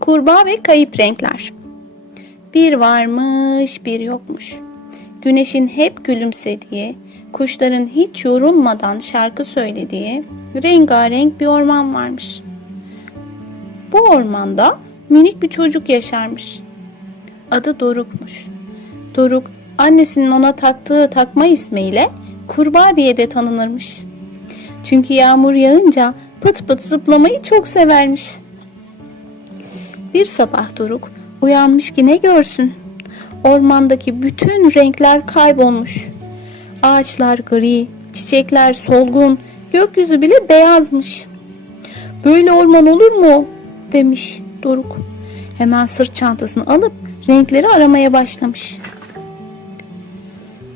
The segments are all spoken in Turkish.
Kurbağa ve kayıp renkler. Bir varmış, bir yokmuş. Güneşin hep gülümsediği, kuşların hiç yorulmadan şarkı söylediği rengarenk bir orman varmış. Bu ormanda minik bir çocuk yaşarmış. Adı Doruk'muş. Doruk annesinin ona taktığı takma ismiyle kurbağa diye de tanınırmış. Çünkü yağmur yağınca pıt pıt zıplamayı çok severmiş. Bir sabah Doruk uyanmış ki ne görsün? Ormandaki bütün renkler kaybolmuş. Ağaçlar gri, çiçekler solgun, gökyüzü bile beyazmış. Böyle orman olur mu? demiş Doruk. Hemen sırt çantasını alıp renkleri aramaya başlamış.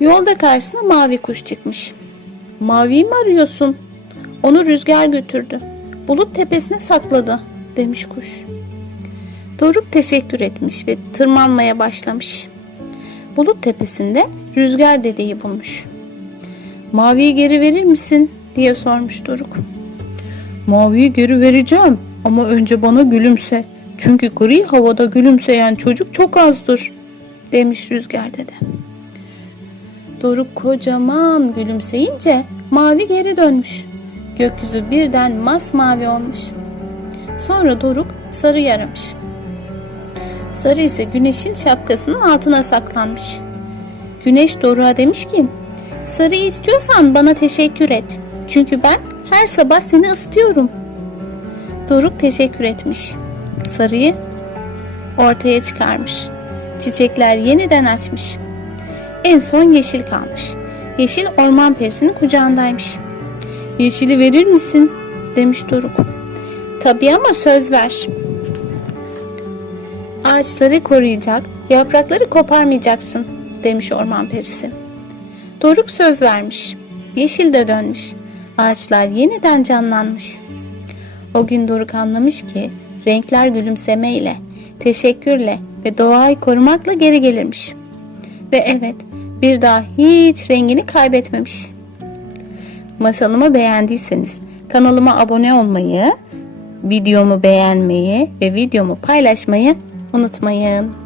Yolda karşısına mavi kuş çıkmış. Maviyi mi arıyorsun? Onu rüzgar götürdü. Bulut tepesine sakladı demiş kuş. Doruk teşekkür etmiş ve tırmanmaya başlamış. Bulut tepesinde rüzgar dedeyi bulmuş. Maviyi geri verir misin diye sormuş Doruk. Maviyi geri vereceğim ama önce bana gülümse. Çünkü gri havada gülümseyen çocuk çok azdır demiş rüzgar dede. Doruk kocaman gülümseyince mavi geri dönmüş. Gökyüzü birden masmavi olmuş. Sonra Doruk sarı yaramış. Sarı ise güneşin şapkasının altına saklanmış. Güneş Doruk'a demiş ki, Sarıyı istiyorsan bana teşekkür et. Çünkü ben her sabah seni ısıtıyorum. Doruk teşekkür etmiş. Sarıyı ortaya çıkarmış. Çiçekler yeniden açmış. En son yeşil kalmış. Yeşil orman perisinin kucağındaymış. Yeşili verir misin? demiş Doruk. Tabii ama söz ver. Ağaçları koruyacak, yaprakları koparmayacaksın demiş orman perisi. Doruk söz vermiş. Yeşil de dönmüş. Ağaçlar yeniden canlanmış. O gün Doruk anlamış ki renkler gülümsemeyle, teşekkürle ve doğayı korumakla geri gelirmiş. Ve evet bir daha hiç rengini kaybetmemiş. Masalımı beğendiyseniz kanalıma abone olmayı, videomu beğenmeyi ve videomu paylaşmayı unutmayın.